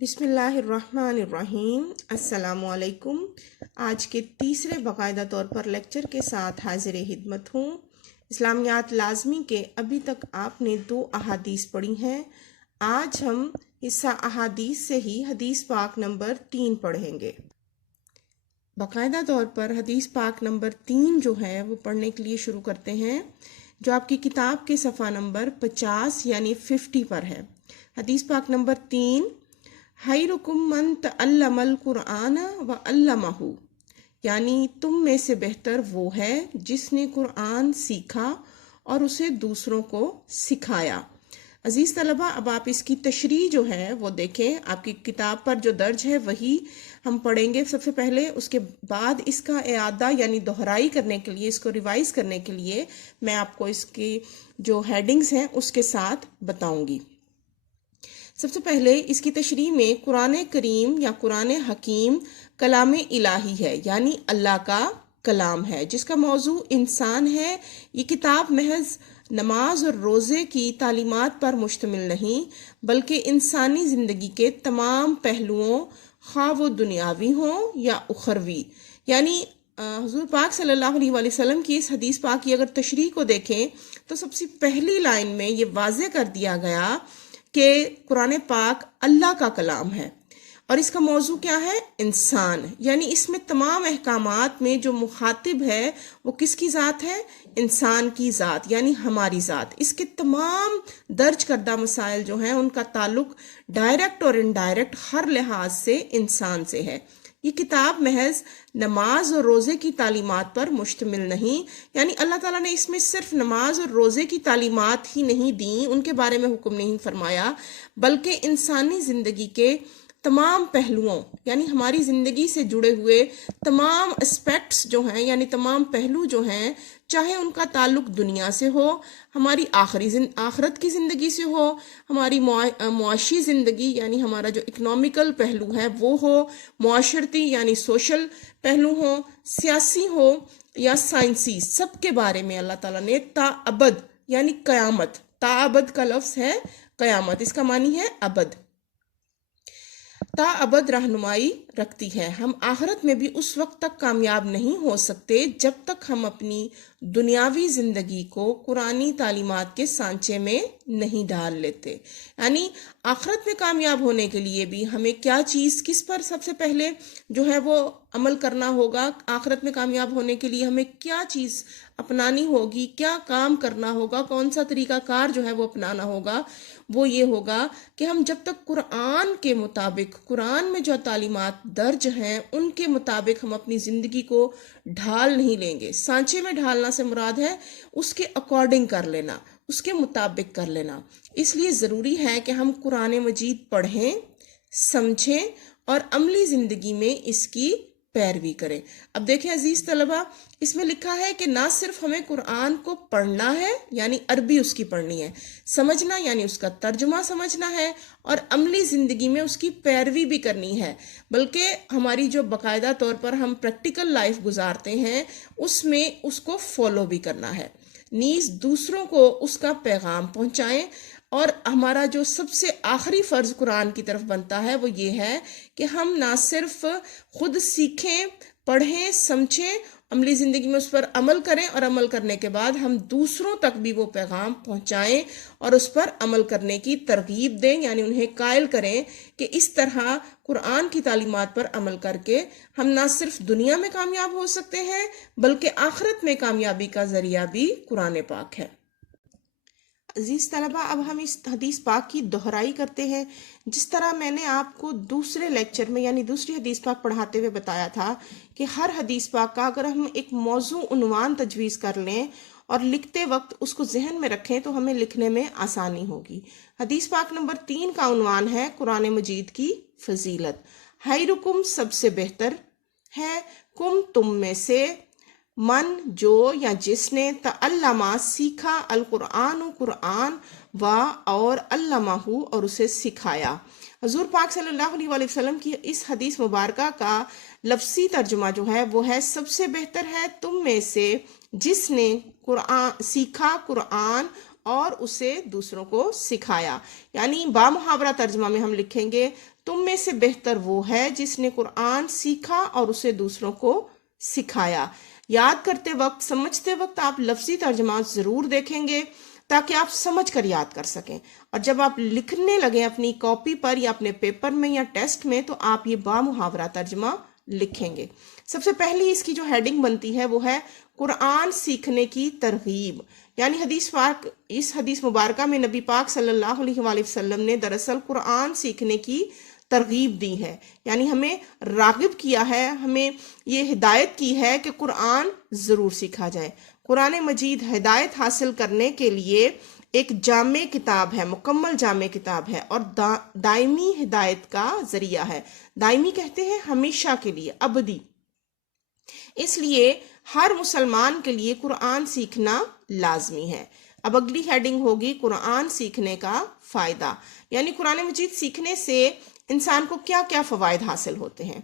بسم اللہ الرحمن الرحیم۔ السلام علیکم۔ آج کے تیسرے باقاعدہ طور پر لیکچر کے ساتھ حاضر خدمت ہوں۔ اسلامیات لازمی کے ابھی تک آپ نے 2 احادیث پڑھی ہیں۔ آج ہم حصہ احادیث سے ہی حدیث پاک نمبر 3 پڑھیں گے۔ باقاعدہ طور پر حدیث پاک نمبر 3 جو ہے وہ پڑھنے کے لیے شروع کرتے ہیں، جو آپ کی کتاب کے صفحہ نمبر 50 یعنی 50 پر ہے۔ حدیث پاک نمبر 3، خیرکم من تعلم القرآن وعلمہ، یعنی تم میں سے بہتر وہ ہے جس نے قرآن سیکھا اور اسے دوسروں کو سکھایا۔ عزیز طلبہ، اب آپ اس کی تشریح جو ہے وہ دیکھیں، آپ کی کتاب پر جو درج ہے وہی ہم پڑھیں گے سب سے پہلے، اس کے بعد اس کا اعادہ یعنی دہرائی کرنے کے لیے، اس کو ریوائز کرنے کے لیے میں آپ کو اس کی جو ہیڈنگز ہیں اس کے ساتھ بتاؤں گی۔ سب سے پہلے اس کی تشریح میں قرآن کریم یا قرآن حکیم کلام الہی ہے، یعنی اللہ کا کلام ہے، جس کا موضوع انسان ہے۔ یہ کتاب محض نماز اور روزے کی تعلیمات پر مشتمل نہیں، بلکہ انسانی زندگی کے تمام پہلوؤں، خواہ وہ دنیاوی ہوں یا اخروی، یعنی حضور پاک صلی اللہ علیہ وآلہ وسلم کی اس حدیث پاک کی اگر تشریح کو دیکھیں تو سب سے پہلی لائن میں یہ واضح کر دیا گیا کہ قرآن پاک اللہ کا کلام ہے، اور اس کا موضوع کیا ہے؟ انسان، یعنی اس میں تمام احکامات میں جو مخاطب ہے وہ کس کی ذات ہے؟ انسان کی ذات، یعنی ہماری ذات۔ اس کے تمام درج کردہ مسائل جو ہیں ان کا تعلق ڈائریکٹ اور انڈائریکٹ ہر لحاظ سے انسان سے ہے۔ یہ کتاب محض نماز اور روزے کی تعلیمات پر مشتمل نہیں، یعنی اللہ تعالیٰ نے اس میں صرف نماز اور روزے کی تعلیمات ہی نہیں دیں، ان کے بارے میں حکم نہیں فرمایا، بلکہ انسانی زندگی کے تمام پہلوؤں، یعنی ہماری زندگی سے جڑے ہوئے تمام اسپیکٹس جو ہیں، یعنی تمام پہلو جو ہیں، چاہے ان کا تعلق دنیا سے ہو، ہماری آخرت کی زندگی سے ہو، ہماری معاشی زندگی یعنی ہمارا جو اکنامیکل پہلو ہے وہ ہو، معاشرتی یعنی سوشل پہلو ہو، سیاسی ہو یا سائنسی، سب کے بارے میں اللہ تعالیٰ نے تا ابد یعنی قیامت، تا ابد کا لفظ ہے قیامت، اس کا معنی ہے ابد، تا ابد رہنمائی رکھتی ہے۔ ہم آخرت میں بھی اس وقت تک کامیاب نہیں ہو سکتے جب تک ہم اپنی دنیاوی زندگی کو قرآنی تعلیمات کے سانچے میں نہیں ڈال لیتے، یعنی آخرت میں کامیاب ہونے کے لیے بھی ہمیں کیا چیز، کس پر سب سے پہلے جو ہے وہ عمل کرنا ہوگا، آخرت میں کامیاب ہونے کے لیے ہمیں کیا چیز اپنانی ہوگی، کیا کام کرنا ہوگا، کون سا طریقہ کار جو ہے وہ اپنانا ہوگا، وہ یہ ہوگا کہ ہم جب تک قرآن کے مطابق، قرآن میں جو تعلیمات درج ہیں ان کے مطابق ہم اپنی زندگی کو ڈھال نہیں لیں گے۔ سانچے میں ڈھالنا سے مراد ہے اس کے اکارڈنگ کر لینا، اس کے مطابق کر لینا۔ اس لیے ضروری ہے کہ ہم قرآن مجید پڑھیں، سمجھیں اور عملی زندگی میں اس کی پیروی کریں۔ اب دیکھیں عزیز طلبہ، اس میں لکھا ہے کہ نہ صرف ہمیں قرآن کو پڑھنا ہے یعنی عربی اس کی پڑھنی ہے، سمجھنا یعنی اس کا ترجمہ سمجھنا ہے، اور عملی زندگی میں اس کی پیروی بھی کرنی ہے، بلکہ ہماری جو باقاعدہ طور پر ہم پریکٹیکل لائف گزارتے ہیں اس میں اس کو فالو بھی کرنا ہے، نیز دوسروں کو اس کا پیغام پہنچائیں۔ اور ہمارا جو سب سے آخری فرض قرآن کی طرف بنتا ہے وہ یہ ہے کہ ہم نہ صرف خود سیکھیں، پڑھیں، سمجھیں، عملی زندگی میں اس پر عمل کریں، اور عمل کرنے کے بعد ہم دوسروں تک بھی وہ پیغام پہنچائیں اور اس پر عمل کرنے کی ترغیب دیں، یعنی انہیں قائل کریں کہ اس طرح قرآن کی تعلیمات پر عمل کر کے ہم نہ صرف دنیا میں کامیاب ہو سکتے ہیں بلکہ آخرت میں کامیابی کا ذریعہ بھی قرآن پاک ہے۔ عزیز طلبہ، اب ہم اس حدیث پاک کی دہرائی کرتے ہیں۔ جس طرح میں نے آپ کو دوسرے لیکچر میں یعنی دوسری حدیث پاک پڑھاتے ہوئے بتایا تھا کہ ہر حدیث پاک کا اگر ہم ایک موضوع عنوان تجویز کر لیں اور لکھتے وقت اس کو ذہن میں رکھیں تو ہمیں لکھنے میں آسانی ہوگی۔ حدیث پاک نمبر 3 کا عنوان ہے قرآن مجید کی فضیلت۔ خیرکم سب سے بہتر ہے، کم تم میں سے، من جو یا جس نے، تعلمہ سیکھا، القرآن قرآن، و اور علمہ اور اسے سکھایا۔ حضور پاک صلی اللہ علیہ وآلہ وسلم کی اس حدیث مبارکہ کا لفظی ترجمہ جو ہے وہ ہے سب سے بہتر ہے تم میں سے جس نے قرآن سیکھا، قرآن اور اسے دوسروں کو سکھایا. یعنی بامحاورہ ترجمہ میں ہم لکھیں گے تم میں سے بہتر وہ ہے جس نے قرآن سیکھا اور اسے دوسروں کو سکھایا. یاد کرتے وقت سمجھتے وقت آپ لفظی ترجمہ ضرور دیکھیں گے تاکہ آپ سمجھ کر یاد کر سکیں، اور جب آپ لکھنے لگیں اپنی کاپی پر یا اپنے پیپر میں یا ٹیسٹ میں تو آپ یہ بامحاورہ ترجمہ لکھیں گے. سب سے پہلی اس کی جو ہیڈنگ بنتی ہے وہ ہے قرآن سیکھنے کی ترغیب. یعنی اس حدیث مبارکہ میں نبی پاک صلی اللہ علیہ وآلہ وسلم نے دراصل قرآن سیکھنے کی ترغیب دی ہے، یعنی ہمیں راغب کیا ہے، ہمیں یہ ہدایت کی ہے کہ قرآن ضرور سیکھا جائے. قرآن مجید ہدایت حاصل کرنے کے لیے ایک جامع کتاب ہے، مکمل جامع کتاب ہے، اور دائمی ہدایت کا ذریعہ ہے. دائمی کہتے ہیں ہمیشہ کے لیے، ابدی. اس لیے ہر مسلمان کے لیے قرآن سیکھنا لازمی ہے. اب اگلی ہیڈنگ ہوگی قرآن سیکھنے کا فائدہ. یعنی قرآن مجید سیکھنے سے انسان کو کیا کیا فوائد حاصل ہوتے ہیں.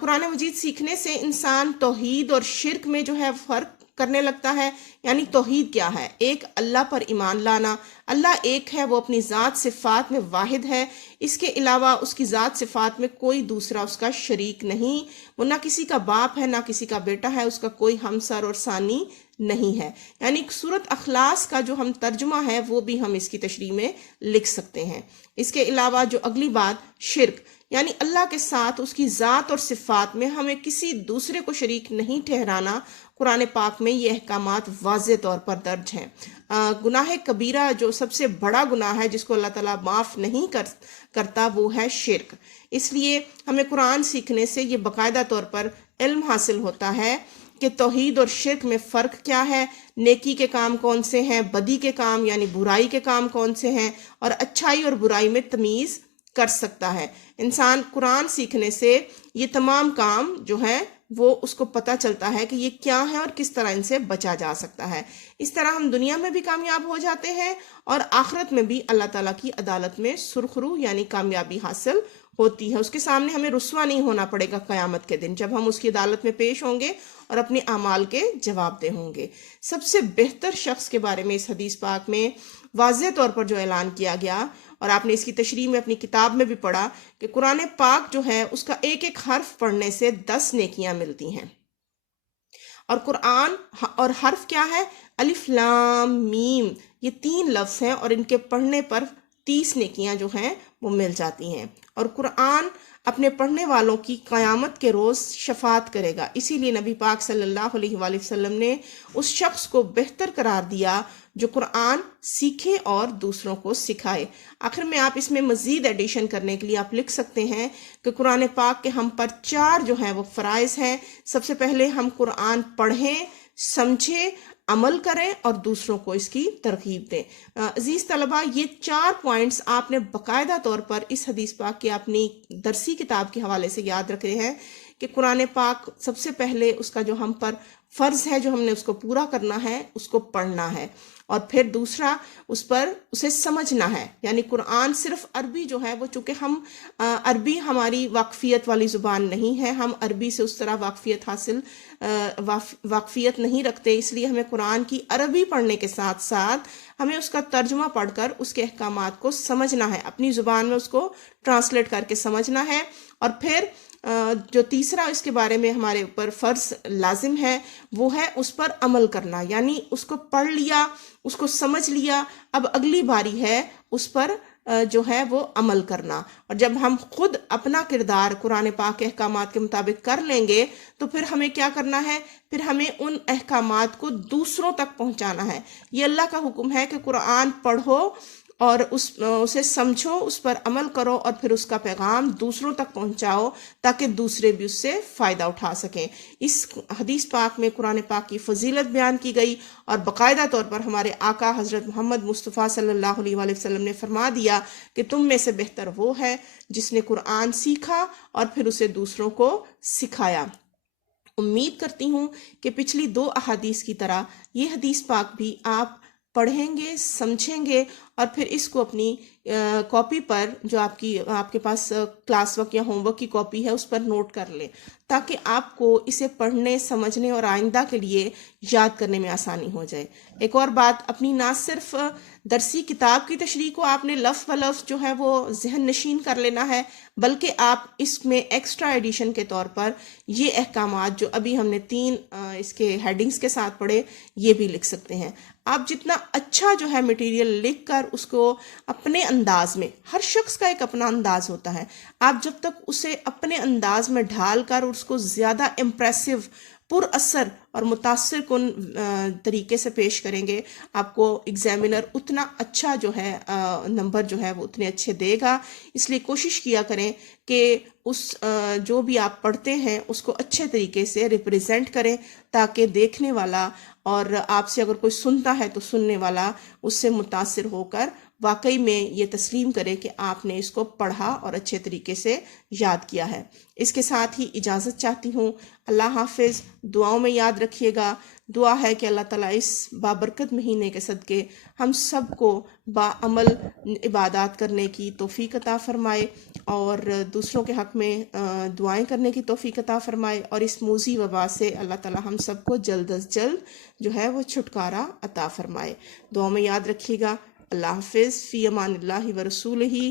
قرآن مجید سیکھنے سے انسان توحید اور شرک میں جو ہے فرق کرنے لگتا ہے. یعنی توحید کیا ہے؟ ایک اللہ پر ایمان لانا. اللہ ایک ہے، وہ اپنی ذات صفات میں واحد ہے، اس کے علاوہ اس کی ذات صفات میں کوئی دوسرا اس کا شریک نہیں. وہ نہ کسی کا باپ ہے نہ کسی کا بیٹا ہے، اس کا کوئی ہمسر اور ثانی نہیں ہے. یعنی سورۃ اخلاص کا جو ہم ترجمہ ہے وہ بھی ہم اس کی تشریح میں لکھ سکتے ہیں. اس کے علاوہ جو اگلی بات شرک، یعنی اللہ کے ساتھ اس کی ذات اور صفات میں ہمیں کسی دوسرے کو شریک نہیں ٹھہرانا. قرآن پاک میں یہ احکامات واضح طور پر درج ہیں. گناہ کبیرہ جو سب سے بڑا گناہ ہے جس کو اللہ تعالیٰ معاف نہیں کرتا وہ ہے شرک. اس لیے ہمیں قرآن سیکھنے سے یہ باقاعدہ طور پر علم حاصل ہوتا ہے کہ توحید اور شرک میں فرق کیا ہے، نیکی کے کام کون سے ہیں، بدی کے کام یعنی برائی کے کام کون سے ہیں، اور اچھائی اور برائی میں تمیز کر سکتا ہے. انسان قرآن سیکھنے سے یہ تمام کام جو ہے وہ اس کو پتہ چلتا ہے کہ یہ کیا ہے اور کس طرح ان سے بچا جا سکتا ہے. اس طرح ہم دنیا میں بھی کامیاب ہو جاتے ہیں اور آخرت میں بھی اللہ تعالیٰ کی عدالت میں سرخرو یعنی کامیابی حاصل ہوتی ہے. اس کے سامنے ہمیں رسوا نہیں ہونا پڑے گا قیامت کے دن جب ہم اس کی عدالت میں پیش ہوں گے اور اپنے اعمال کے جواب دہ ہوں گے. سب سے بہتر شخص کے بارے میں اس حدیث پاک میں واضح طور پر جو اعلان کیا گیا، اور آپ نے اس کی تشریح میں اپنی کتاب میں بھی پڑھا کہ قرآن پاک جو ہے اس کا ایک ایک حرف پڑھنے سے 10 نیکیاں ملتی ہیں. اور قرآن اور حرف کیا ہے؟ الف لام میم، یہ 3 لفظ ہیں اور ان کے پڑھنے پر 30 نیکیاں جو ہیں وہ مل جاتی ہیں. اور قرآن اپنے پڑھنے والوں کی قیامت کے روز شفاعت کرے گا. اسی لیے نبی پاک صلی اللہ علیہ وآلہ وسلم نے اس شخص کو بہتر قرار دیا جو قرآن سیکھے اور دوسروں کو سکھائے. آخر میں آپ اس میں مزید ایڈیشن کرنے کے لیے آپ لکھ سکتے ہیں کہ قرآن پاک کے ہم پر 4 جو ہیں وہ فرائض ہیں. سب سے پہلے ہم قرآن پڑھیں، سمجھیں، عمل کریں اور دوسروں کو اس کی ترغیب دیں. عزیز طلبہ، یہ 4 پوائنٹس آپ نے باقاعدہ طور پر اس حدیث پاک کی اپنی درسی کتاب کے حوالے سے یاد رکھے ہیں کہ قرآن پاک سب سے پہلے اس کا جو ہم پر فرض ہے جو ہم نے اس کو پورا کرنا ہے اس کو پڑھنا ہے، اور پھر دوسرا اسے سمجھنا ہے. یعنی قرآن صرف عربی جو ہے وہ چونکہ ہم عربی ہماری واقفیت والی زبان نہیں ہے، ہم عربی سے اس طرح واقفیت نہیں رکھتے، اس لیے ہمیں قرآن کی عربی پڑھنے کے ساتھ ساتھ ہمیں اس کا ترجمہ پڑھ کر اس کے احکامات کو سمجھنا ہے، اپنی زبان میں اس کو ٹرانسلیٹ کر کے سمجھنا ہے. اور پھر جو تیسرا اس کے بارے میں ہمارے اوپر فرض لازم ہے وہ ہے اس پر عمل کرنا. یعنی اس کو پڑھ لیا، اس کو سمجھ لیا، اب اگلی باری ہے اس پر جو ہے وہ عمل کرنا. اور جب ہم خود اپنا کردار قرآن پاک کے احکامات کے مطابق کر لیں گے تو پھر ہمیں کیا کرنا ہے؟ پھر ہمیں ان احکامات کو دوسروں تک پہنچانا ہے. یہ اللہ کا حکم ہے کہ قرآن پڑھو اور اسے سمجھو، اس پر عمل کرو اور پھر اس کا پیغام دوسروں تک پہنچاؤ تاکہ دوسرے بھی اس سے فائدہ اٹھا سکیں. اس حدیث پاک میں قرآن پاک کی فضیلت بیان کی گئی اور باقاعدہ طور پر ہمارے آقا حضرت محمد مصطفیٰ صلی اللہ علیہ وآلہ وسلم نے فرما دیا کہ تم میں سے بہتر وہ ہے جس نے قرآن سیکھا اور پھر اسے دوسروں کو سکھایا. امید کرتی ہوں کہ پچھلی 2 احادیث کی طرح یہ حدیث پاک بھی آپ پڑھیں گے، سمجھیں گے اور پھر اس کو اپنی کاپی پر جو آپ کے پاس کلاس ورک یا ہوم ورک کی کاپی ہے اس پر نوٹ کر لیں، تاکہ آپ کو اسے پڑھنے، سمجھنے اور آئندہ کے لیے یاد کرنے میں آسانی ہو جائے۔ ایک اور بات، اپنی نہ صرف درسی کتاب کی تشریح کو آپ نے لفظ بلفظ جو ہے وہ ذہن نشین کر لینا ہے، بلکہ آپ اس میں ایکسٹرا ایڈیشن کے طور پر یہ احکامات جو ابھی ہم نے 3 اس کے ہیڈنگز کے ساتھ پڑھے یہ بھی لکھ سکتے ہیں۔ آپ جتنا اچھا جو ہے مٹیریل لکھ کر اس کو اپنے انداز میں، ہر شخص کا ایک اپنا انداز ہوتا ہے، آپ جب تک اسے اپنے انداز میں ڈھال کر اس کو زیادہ امپریسو، پر اثر اور متاثر کن طریقے سے پیش کریں گے، آپ کو ایگزامینر اتنا اچھا جو ہے نمبر جو ہے وہ اتنے اچھے دے گا۔ اس لیے کوشش کیا کریں کہ اس جو بھی آپ پڑھتے ہیں اس کو اچھے طریقے سے ریپریزنٹ کریں، تاکہ دیکھنے والا اور آپ سے اگر کوئی سنتا ہے تو سننے والا اس سے متاثر ہو کر واقعی میں یہ تسلیم کرے کہ آپ نے اس کو پڑھا اور اچھے طریقے سے یاد کیا ہے۔ اس کے ساتھ ہی اجازت چاہتی ہوں۔ اللہ حافظ۔ دعاؤں میں یاد رکھیے گا، دعا ہے کہ اللہ تعالیٰ اس بابرکت مہینے کے صدقے ہم سب کو باعمل عبادات کرنے کی توفیق عطا فرمائے اور دوسروں کے حق میں دعائیں کرنے کی توفیق عطا فرمائے، اور اس موذی وبا سے اللہ تعالیٰ ہم سب کو جلد از جلد جو ہے وہ چھٹکارا عطا فرمائے۔ دعاؤں میں یاد رکھیے گا۔ اللہ حافظ۔ فی امان اللہ و رسولہ۔